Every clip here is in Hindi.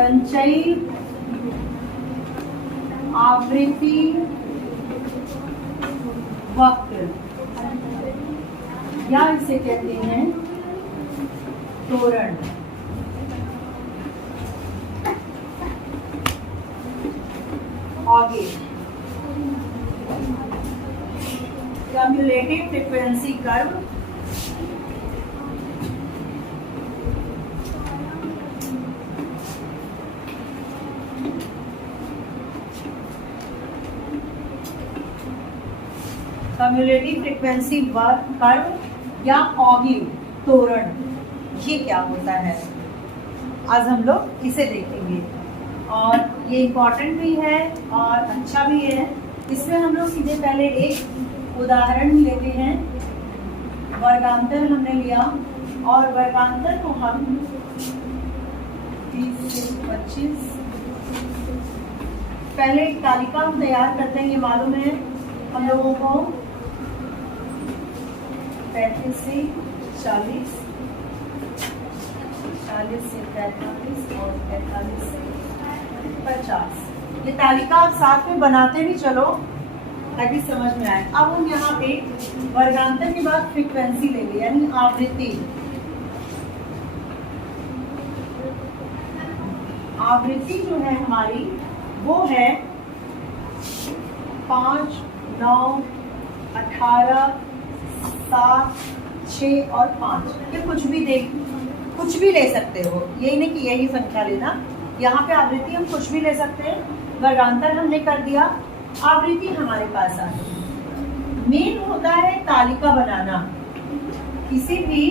संचयी आवृत्ति वक्र, या इसे कहते हैं त्वरण। आगे cumulative frequency curve, cumulative frequency curve या ऑगिव त्वरण, ये क्या होता है आज हम लोग इसे देखेंगे। और ये इम्पोर्टेंट भी है और अच्छा भी है। इसमें हम लोग सीधे पहले एक उदाहरण लेते हैं। वर्गांतर हमने लिया और वर्गांतर को हम 30 से 25 पहले एक तालिका हम तैयार करते हैं। ये मालूम है हम लोगों को 35 से 40, 40 से 45 और 45 से 50। ये तालिका आप साथ में बनाते भी चलो ताकि समझ में आए। अब हम यहाँ पे वर्गांतर के बाद फ्रीक्वेंसी लेंगे, यानी आवृत्ति। आवृत्ति जो है हमारी वो है 5, 9, 18, 7, 6 और 5। ये कुछ भी ले सकते हो, यही नहीं कि यही संख्या लेना। यहाँ पे आवृत्ति हम कुछ भी ले सकते हैं। वर्गांतर हमने कर दिया, आवृत्ति हमारे पास आ गई। मेन होता है तालिका बनाना। किसी भी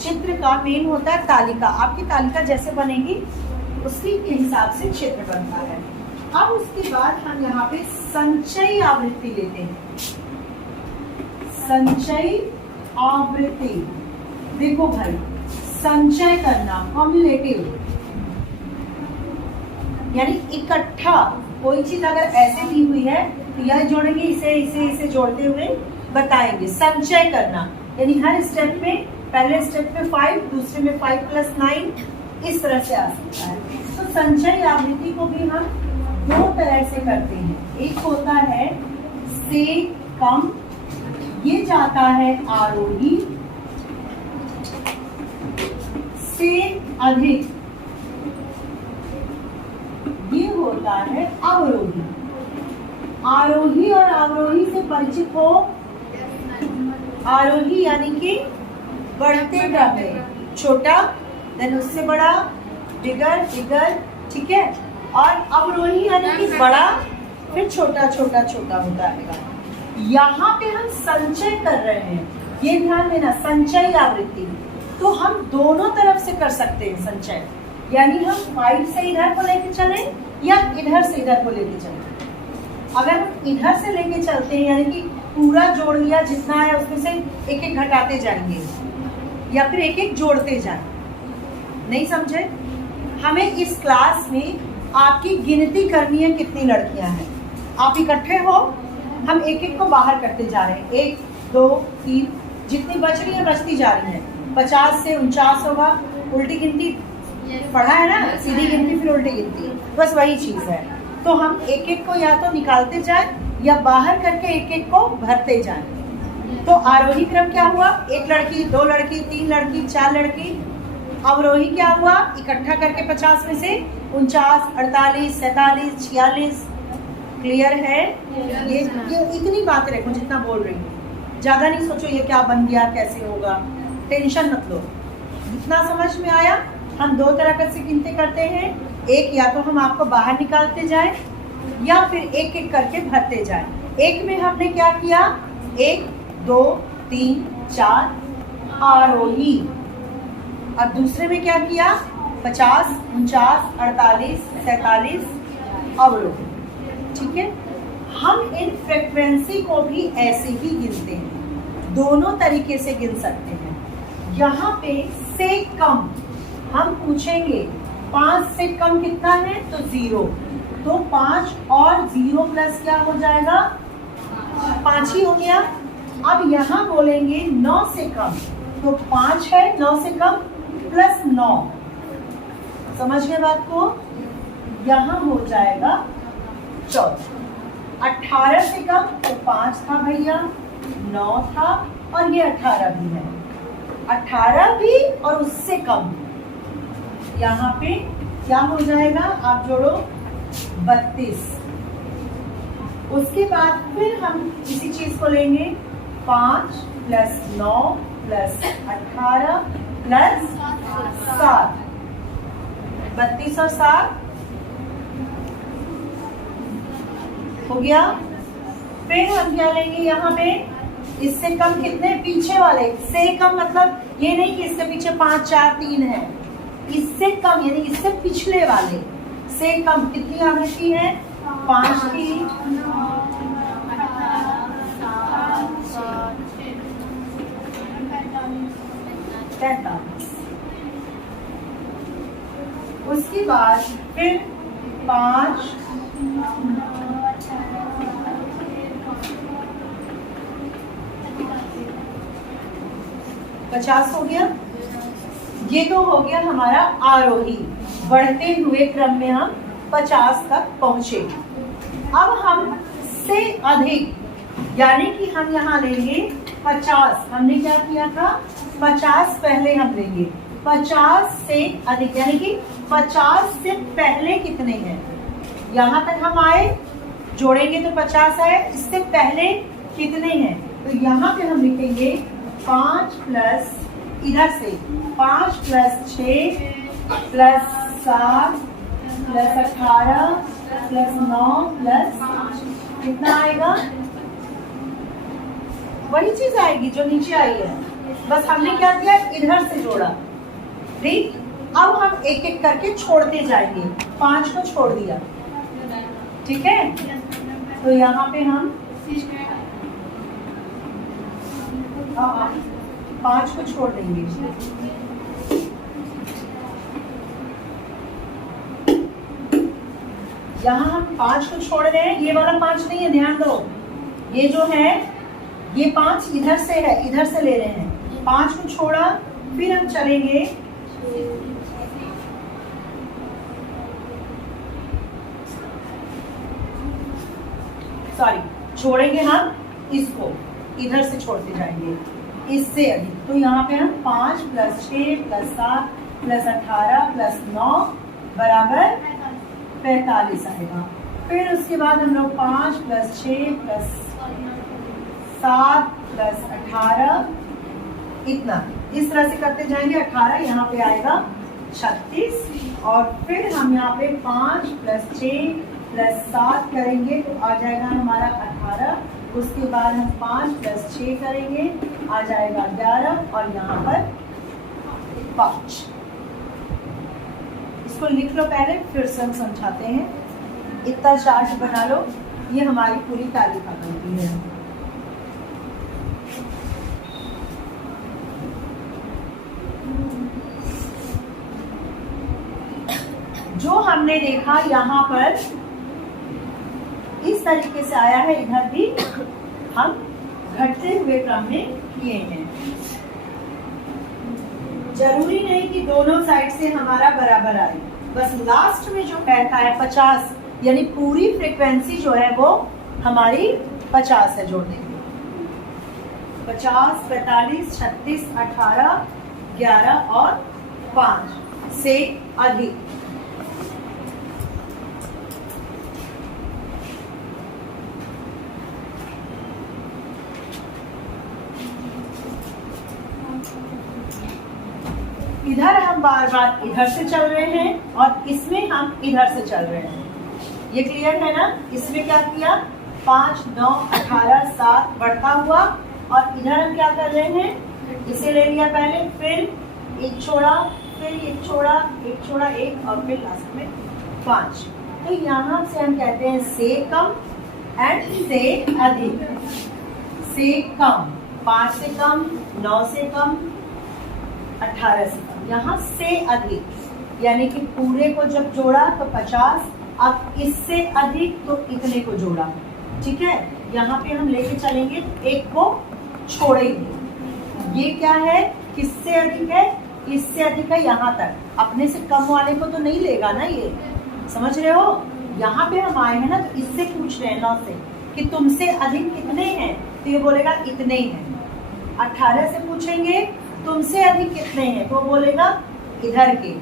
चित्र का मेन होता है तालिका। आपकी तालिका जैसे बनेगी उसी के हिसाब से चित्र बनता है। अब उसके बाद हम यहाँ पे संचयी आवृत्ति लेते हैं। संचयी आवृत्ति, देखो भाई, संचय करना, क्यूमुलेटिव, यानी इकट्ठा कोई चीज अगर ऐसे दी हुई है तो यह जोड़ेंगे, इसे जोड़ते हुए बताएंगे। संचय करना यानी हर स्टेप में, पहले स्टेप में 5, दूसरे में 5 + 9, इस तरह से आ सकता है। तो संचय आवृत्ति को भी हम दो तरह से करते हैं। एक होता है से कम, ये जाता है आरोही, से अधिक ये होता है अवरोही। आरोही और अवरोही से परिचित हो। आरोही यानी कि बढ़ते क्रम में, छोटा देन उससे बड़ा, बिगर, ठीक है। और अवरोही यानी कि बड़ा फिर छोटा छोटा छोटा होता है। यहाँ पे हम संचय कर रहे हैं, ये ध्यान देना, संचय आवृत्ति। तो हम दोनों तरफ से कर सकते हैं संचय, यानी हम 5 से इधर को लेके चले या इधर से इधर को लेके चले। अगर हम इधर से लेके चलते हैं यानी कि पूरा जोड़ लिया, जितना है उसमें से एक एक घटाते जाएंगे या फिर एक एक जोड़ते जाएं। नहीं समझे? हमें इस क्लास में आपकी गिनती करनी है कितनी लड़कियां हैं। आप इकट्ठे हो, हम एक एक को बाहर करते जा रहे हैं। 1, 2, 3, जितनी बच रही है बचती जा रही है। 50 से 49 होगा। उल्टी गिनती पढ़ा है ना, सीधी गिनती फिर उल्टी गिनती, बस वही चीज है। तो हम एक एक को या तो निकालते जाएं या बाहर करके एक एक को भरते जाएं। तो आरोही क्रम क्या हुआ? 1 लड़की, 2 लड़की, 3 लड़की, 4 लड़की। अवरोही क्या हुआ? इकट्ठा करके 50 में से 49, 48, 47, 46। क्लियर है? ये इतनी बातें रखो जितना बोल रही हूँ, ज्यादा नहीं सोचो ये क्या बन गया, कैसे होगा, टेंशन मत लो। जितना समझ में आया। हम 2 तरह से गिनती करते हैं। एक, या तो हम आपको बाहर निकालते जाएं या फिर एक एक करके भरते जाएं। एक में हमने क्या किया? 1, 2, 3, 4 आरोही। और दूसरे में क्या किया? 50, 49, 48, 47 अवरोही। ठीक है। हम इन फ्रीक्वेंसी को भी ऐसे ही गिनते हैं, दोनों तरीके से गिन सकते हैं। यहाँ पे से कम हम पूछेंगे 5 से कम कितना है? तो 0। तो 5 और 0 प्लस क्या हो जाएगा? 5 ही हो गया। अब यहाँ बोलेंगे 9 से कम, तो 5 है, 9 से कम प्लस 9। समझ गए बात को? यहाँ हो जाएगा 14। 18 से कम तो 5 था भैया, 9 था और ये 18 भी है, 18 भी और उससे कम। यहाँ पे क्या हो जाएगा, आप जोड़ो 32। उसके बाद फिर हम इसी चीज को लेंगे, 5 + 9 + 18 + 7, 32 और 7 हो गया। फिर हम क्या लेंगे यहाँ पे, इससे कम कितने, पीछे वाले से कम, मतलब ये नहीं कि इसके पीछे 5 4 3 है, इससे कम यानी इससे पिछले वाले से कम कितनी आवृत्ति है, 5 की, 45। उसके बाद फिर 5 50 हो गया। ये तो हो गया हमारा आरोही, बढ़ते हुए क्रम में हम 50 तक पहुंचे। अब हम से अधिक यानी कि हम यहाँ लेंगे 50, हमने क्या किया था, 50 पहले हम लेंगे, 50 से अधिक यानी कि 50 से पहले कितने हैं, यहाँ तक हम आए, जोड़ेंगे तो 50 आए, इससे पहले कितने हैं, तो यहाँ पे हम लिखेंगे 5 प्लस इधर से 5 + 6 + 7 + 18 + 9 + कितना आएगा, वही चीज आएगी जो नीचे आई है, बस हमने क्या किया, इधर से जोड़ा। ठीक, अब हम एक एक करके छोड़ते जाएंगे, 5 को छोड़ दिया, ठीक है, तो यहाँ पे हम 5 को छोड़ देंगे। यहाँ हम 5 को छोड़ रहे हैं, ये वाला 5 नहीं है, ध्यान दो, ये जो है ये 5 इधर से है, इधर से ले रहे हैं, 5 को छोड़ा, फिर हम चलेंगे छोड़ेंगे हम इसको, इधर से छोड़ते जाएंगे, इससे अधिक, तो यहाँ पे हम 5 + 6 + 7 + 18 + 9 बराबर 45 आएगा। फिर उसके बाद हम लोग 5 + 6 + 7 + 18 इतना, इस तरह से करते जाएंगे, 18 यहाँ पे आएगा 36, और फिर हम यहाँ पे 5 + 6 + 7 करेंगे तो आ जाएगा हमारा 18, उसके बाद हम 5 + 6 करेंगे, आ जाएगा 11, और यहाँ पर 5। इसको लिख लो पहले, फिर से हम समझाते हैं, इतना चार्ट बना लो, ये हमारी पूरी तालिका बनती है। जो हमने देखा यहाँ पर इस तरीके से आया है, इधर भी हम घटते हुए क्रम में किए हैं। जरूरी नहीं कि दोनों साइड से हमारा बराबर आए, बस लास्ट में जो बैठा है 50 यानी पूरी फ्रीक्वेंसी जो है वो हमारी 50 है, जोड़ने की 50, 45, 36, 18, 11 और 5 से अधिक। इधर हम बार बार इधर से चल रहे हैं और इसमें हम इधर से चल रहे हैं, ये क्लियर है ना। इसमें क्या किया, 5, 9, 18, 7 बढ़ता हुआ, और इधर हम क्या कर रहे हैं, इसे ले लिया पहले, फिर एक छोड़ा, फिर एक छोड़ा, एक छोड़ा, एक, और फिर लास्ट में 5। तो यहाँ से हम कहते हैं से कम एंड से अधिक। से कम 5 से कम, 9 से कम, 18 से कम। यहाँ से अधिक यानी कि पूरे को जब जोड़ा तो 50, अब इससे अधिक तो इतने को जोड़ा, ठीक है। यहाँ पे हम लेके चलेंगे, एक को छोड़ेंगे। ये क्या है, किससे अधिक है, इससे अधिक है, यहाँ तक। अपने से कम वाले को तो नहीं लेगा ना ये, समझ रहे हो? यहाँ पे हम आए हैं ना, तो इससे पूछ रहे हैं 9 से कि तुमसे अधिक कितने हैं, तो ये बोलेगा इतने हैं। 18 से पूछेंगे तुमसे अधिक कितने हैं, तो बोलेगा इधर के।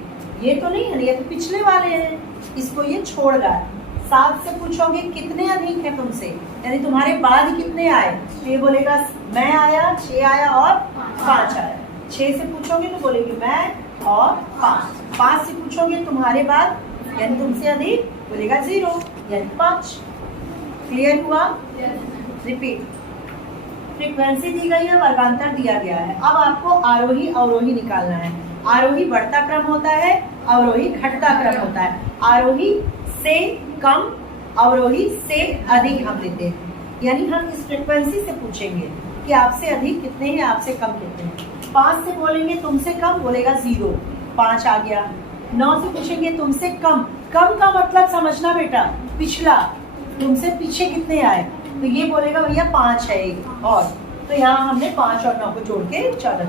ये तो नहीं है, ये तो पिछले वाले हैं, इसको ये छोड़ रहा है। 7 से पूछोगे कितने अधिक है तुमसे, यानी तुम्हारे बाद कितने आए, तो ये बोलेगा मैं आया, 6 आया और 5 आया। 6 से पूछोगे तो बोलेगी मैं और 5। 5 से पूछोगे तुम्हारे बाद यानी तुमसे अधिक, बोलेगा 0 यानी 5। क्लियर हुआ? रिपीट। फ्रीक्वेंसी दी गई है, वर्गांतर दिया गया है। अब आपको आरोही अवरोही निकालना है। आरोही बढ़ता क्रम होता है, अवरोही घटता क्रम होता है। आरोही से कम, अवरोही से अधिक हम लेते हैं। यानी हम इस फ्रीक्वेंसी से पूछेंगे कि आपसे अधिक कितने हैं, आपसे कम कितने हैं। 5 से बोलेंगे तुमसे कम, बोलेगा 0, 5 आ गया। 9 से पूछेंगे तुमसे कम, कम का मतलब समझना बेटा, पिछला, तुमसे पीछे कितने आए, तो ये बोलेगा भैया 5 है एक और, तो यहाँ हमने 5 और 9 को जोड़ के 14।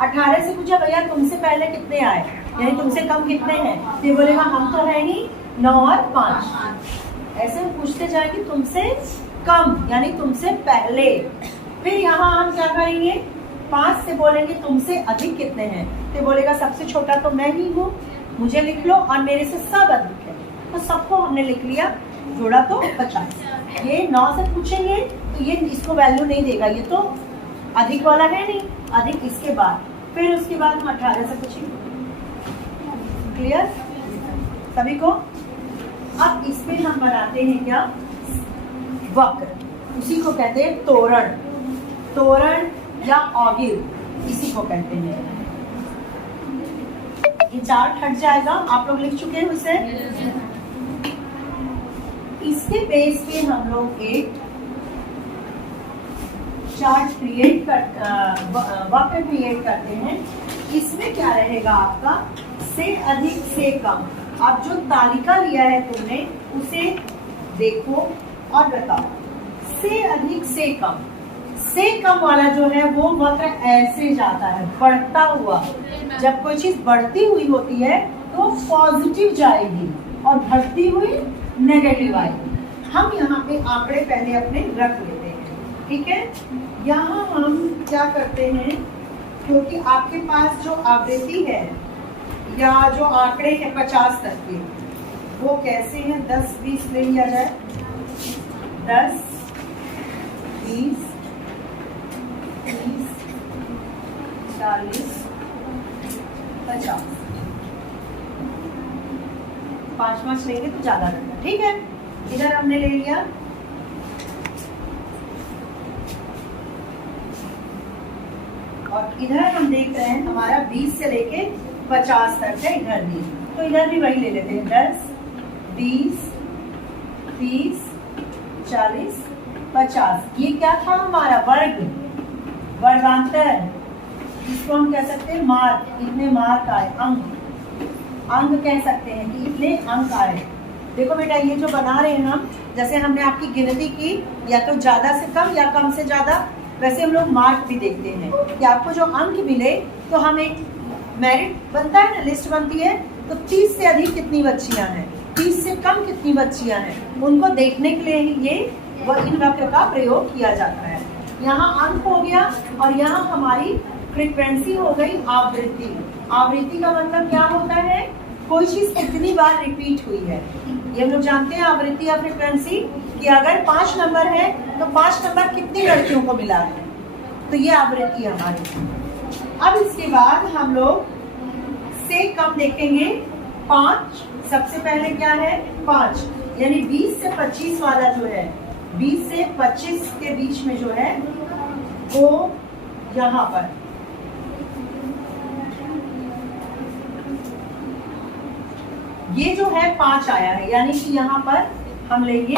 18 से पूछा भैया तुमसे पहले कितने आए, यानी तुमसे कम कितने हैं, तो ये बोलेगा हम तो है ही 9 और 5। ऐसे पूछते जाएंगे तुमसे कम यानी तुमसे पहले। फिर यहाँ हम क्या करेंगे, 5 से बोलेंगे तुमसे अधिक कितने हैं, तो बोलेगा सबसे छोटा तो मैं ही हूँ, मुझे लिख लो, और मेरे से सब अधिक है, तो सबको हमने लिख लिया, जोड़ा तो 50। ये 9 से पूछेंगे तो ये इसको वैल्यू नहीं देगा, ये तो अधिक वाला है नहीं, अधिक इसके बाद। फिर उसके बाद हम 18 से पूछेंगे। क्लियर सभी को? अब इसमें हम बनाते हैं क्या, वक्र, उसी को कहते हैं तोरण। तोरण या ऑगिव, इसी को कहते हैं। ये चार्ट हट जाएगा, आप लोग लिख चुके हैं उसे। इसके बेस पे हम लोग एक चार्ट क्रिएट कर, वक्र क्रिएट करते हैं। इसमें क्या रहेगा आपका, से अधिक से कम। अब जो तालिका लिया है तुमने उसे देखो और बताओ, से अधिक से कम। से कम वाला जो है वो वक्र ऐसे जाता है बढ़ता हुआ। जब कोई चीज बढ़ती हुई होती है तो पॉजिटिव जाएगी और घटती हुई नेगेटिव आएगी। हम यहाँ पे आंकड़े पहले अपने रख लेते हैं, ठीक है। यहाँ हम क्या करते हैं, क्योंकि आपके पास जो आवृत्ति है या जो आंकड़े हैं 50 तक के, वो कैसे हैं, 10 20 ले लिया जाए, 10 20 30 40 50, 5 लेंगे तो ज्यादा लगता, ठीक है। इधर हमने ले लिया, और इधर हम देख रहे हैं हमारा 20 से लेके 50 तक है इधर भी, तो इधर भी वही ले लेते हैं, 10 20 30 40 50। ये क्या था हमारा, वर्ग, वर्गांतर, इसको हम कह सकते हैं मार्क, इतने मार्क आए, अंक, अंक कह सकते हैं कि इतने अंक आए। देखो बेटा ये जो बना रहे हैं हम, जैसे हमने आपकी गिनती की, या तो ज्यादा से कम या कम से ज्यादा, वैसे हम लोग मार्क भी देखते हैं कि आपको जो अंक मिले तो हम एक मेरिट बनता है ना, लिस्ट बनती है, तो 30 से अधिक कितनी बच्चियां हैं, 30 से कम कितनी बच्चियां हैं, उनको देखने के लिए ही ये इन वक्र का प्रयोग किया जाता है। यहाँ अंक हो गया और यहाँ हमारी फ्रीक्वेंसी हो गई आवृत्ति। आवृत्ति का मतलब क्या होता है, कोई चीज कितनी बार रिपीट हुई है, ये हम लोग जानते हैं आवृत्ति या फ्रीक्वेंसी, कि अगर 5 नंबर है तो 5 नंबर कितनी लड़कियों को मिला है, तो ये आवृत्ति है हमारी। अब इसके बाद हम लोग से कम देखेंगे, 5, सबसे पहले क्या है 5, यानी 20 से 25 वाला जो है, 20 से 25 के बीच में जो है वो यहाँ पर, ये जो है 5 आया है, यानी कि यहाँ पर हम लेंगे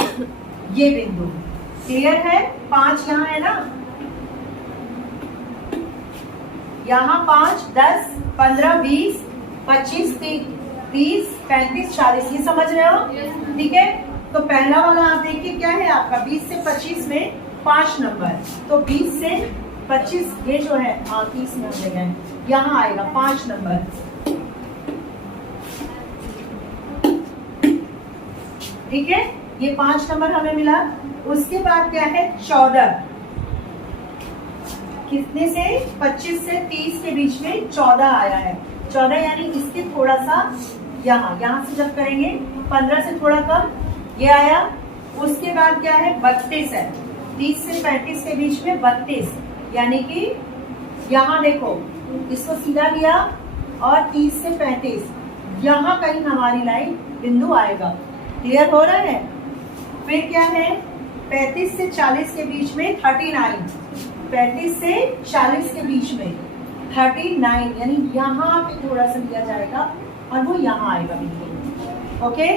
ये बिंदु। क्लियर है, 5 यहाँ है ना, यहाँ 5 10 15 20 25 30 35 40, ये समझ रहे हो, ठीक है। तो पहला वाला आप देखिए क्या है आपका, 20 से 25 में 5 नंबर, तो 20 से 25 ये जो है 30 में हो गए, यहाँ आएगा 5 नंबर। ठीक है, ये 5 नंबर हमें मिला। उसके बाद क्या है 14, कितने से 25 से 30 के बीच में 14 आया है। 14 यानी इसके थोड़ा सा यहाँ से जब करेंगे 15 से थोड़ा कम ये आया। उसके बाद क्या है 32 है, 30 से 35 के बीच में 32, यानी कि यहाँ देखो इसको सीधा लिया और 30 से 35 यहाँ कहीं हमारी लाइन बिंदु आएगा। क्लियर हो रहा है। फिर क्या है 35 से 40 के बीच में 39, 35 से 40 के बीच में 39, यानी यहाँ पे थोड़ा सा लिया जाएगा और वो यहाँ आएगा बिल्कुल। ओके,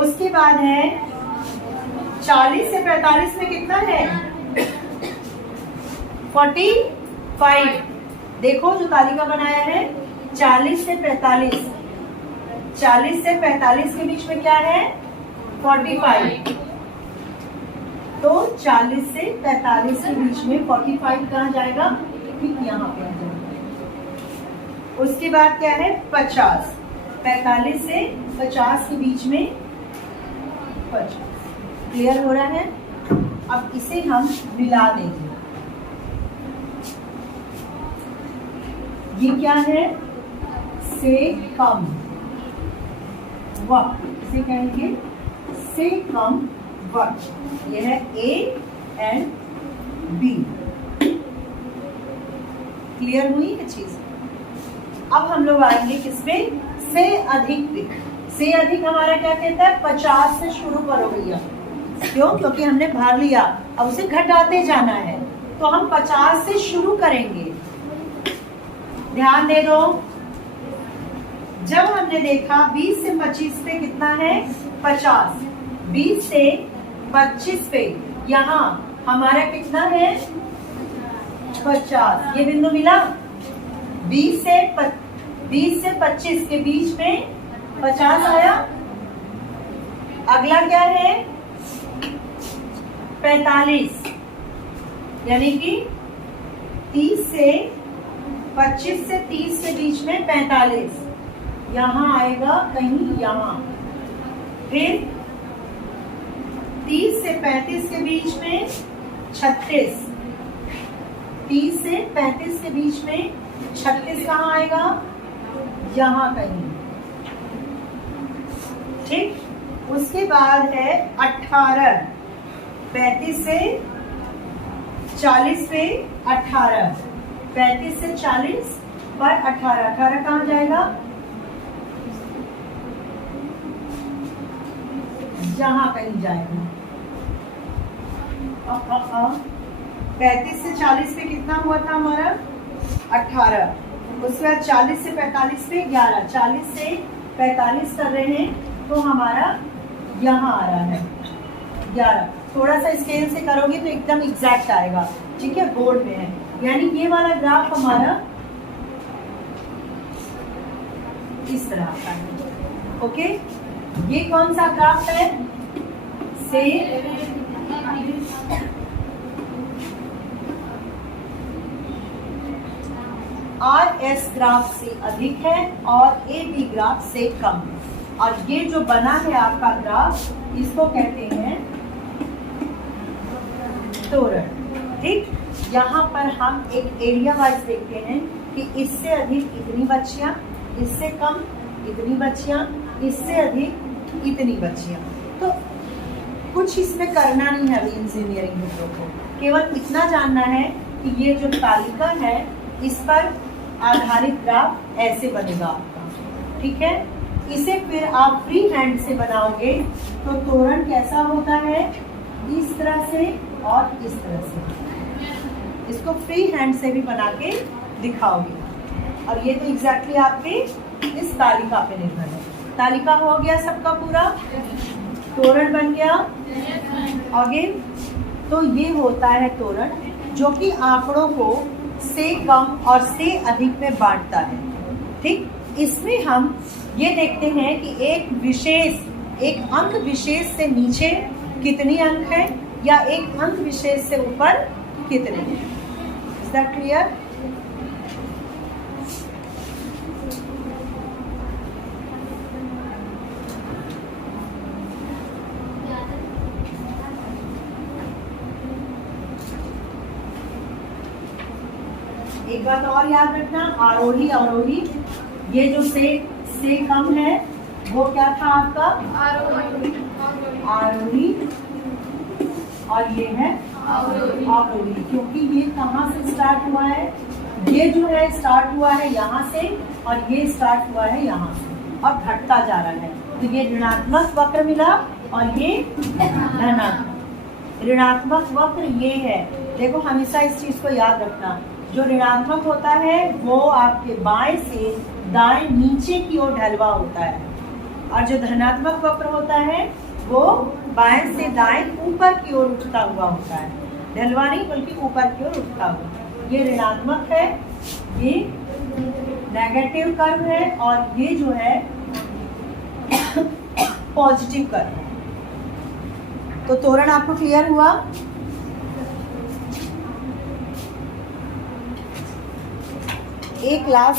उसके बाद है 40 से 45 में कितना है 45। देखो जो तालिका बनाया है 40 से 45, 40 से 45 के बीच में क्या है 45, तो 40 से 45 के बीच में 45 कहाँ जाएगा, ठीक यहाँ पे आ जाएगा। उसके बाद क्या है 50, 45 से 50 के बीच में 50। क्लियर हो रहा है। अब इसे हम मिला देंगे। ये क्या है से कम वक्त, इसे कहेंगे से कम वक्त। ये है ए एंड बी। क्लियर हुई ये चीज। अब हम लोग आएंगे किसमें से अधिक पे। से अधिक हमारा क्या कहता है 50 से शुरू करो भैया। क्यों? क्योंकि हमने भाग लिया, अब उसे घटाते जाना है, तो हम 50 से शुरू करेंगे। ध्यान दे दो, जब हमने देखा 20 से 25 पे कितना है 50, 20 से 25 पे यहाँ हमारा कितना है 50, ये बिंदु मिला। 20 से 25 के बीच में 50 आया। अगला क्या है 45, यानी कि 30 से 25 से 30 के बीच में 45, यहाँ आएगा कहीं यहाँ। फिर 30 से 35 के बीच में 36, 30 से 35 के बीच में 36 कहाँ आएगा, यहाँ कहीं। ठीक, उसके बाद है 18, 35 से 40 पे 18, 35 से 40 पर 18, 18 कहाँ जाएगा, यहाँ कहीं जाएगा। 35 से 40 पे कितना हुआ था हमारा 18, उसके बाद 40 से 45 पे 11, 40 से 45 कर रहे हैं तो हमारा यहाँ आ रहा है 11। थोड़ा सा स्केल से करोगे तो एकदम एग्जैक्ट आएगा। ठीक है, बोर्ड में है, यानी ये वाला ग्राफ हमारा इस तरह का है। ओके, ये कौन सा ग्राफ है से RS ग्राफ से अधिक है और AB ग्राफ से कम। और ये जो बना है आपका ग्राफ, इसको कहते हैं तोरण। ठीक, यहाँ पर हम एक एरिया वाइज देखते हैं कि इससे अधिक इतनी बच्चियां, इससे कम इतनी बच्चियां, इससे अधिक इतनी बच्चियां। तो कुछ इसमें करना नहीं है अभी इंजीनियरिंग मित्रों को, केवल इतना जानना है कि ये जो तालिका है इस पर आधारित ग्राफ ऐसे बनेगा आपका। ठीक है, इसे फिर आप फ्री हैंड से बनाओगे तो तोरण कैसा होता है, इस तरह से और इस तरह से। इसको फ्री हैंड से भी बना के दिखाओगे। और ये तो एग्जैक्टली आपके इस तालिका पे निर्भर है। तालिका हो गया सबका पूरा, तोरण बन गया। आगे तो ये होता है तोरण जो कि आंकड़ों को से कम और से अधिक में बांटता है। ठीक, इसमें हम ये देखते हैं कि एक अंक विशेष से नीचे कितनी अंक है या एक अंक विशेष से ऊपर कितने। Is that clear? एक बात और याद रखना, आरोही अवरोही, ये जो से कम है वो क्या था आपका? आरोही, और ये है अवरोही। क्योंकि ये कहाँ से स्टार्ट हुआ है? ये जो है स्टार्ट हुआ है यहाँ से, और ये स्टार्ट हुआ है यहाँ से और घटता जा रहा है। तो ये ऋणात्मक वक्र मिला और ये धनात्मक। ऋणात्मक वक्र ये है, देखो हमेशा इस चीज को याद रखना, जो ऋणात्मक होता है वो आपके बाएं से दाएं नीचे की ओर ढलवा होता है, और जो धनात्मक वक्र होता है वो बाएं से दाएं ऊपर की ओर उठता हुआ होता है। ढलवा नहीं बल्कि ऊपर की ओर उठता हुआ। ये ऋणात्मक है, ये नेगेटिव कर्व है, और ये जो है पॉजिटिव कर्व है। तो त्वरण आपको क्लियर हुआ? एक लास्ट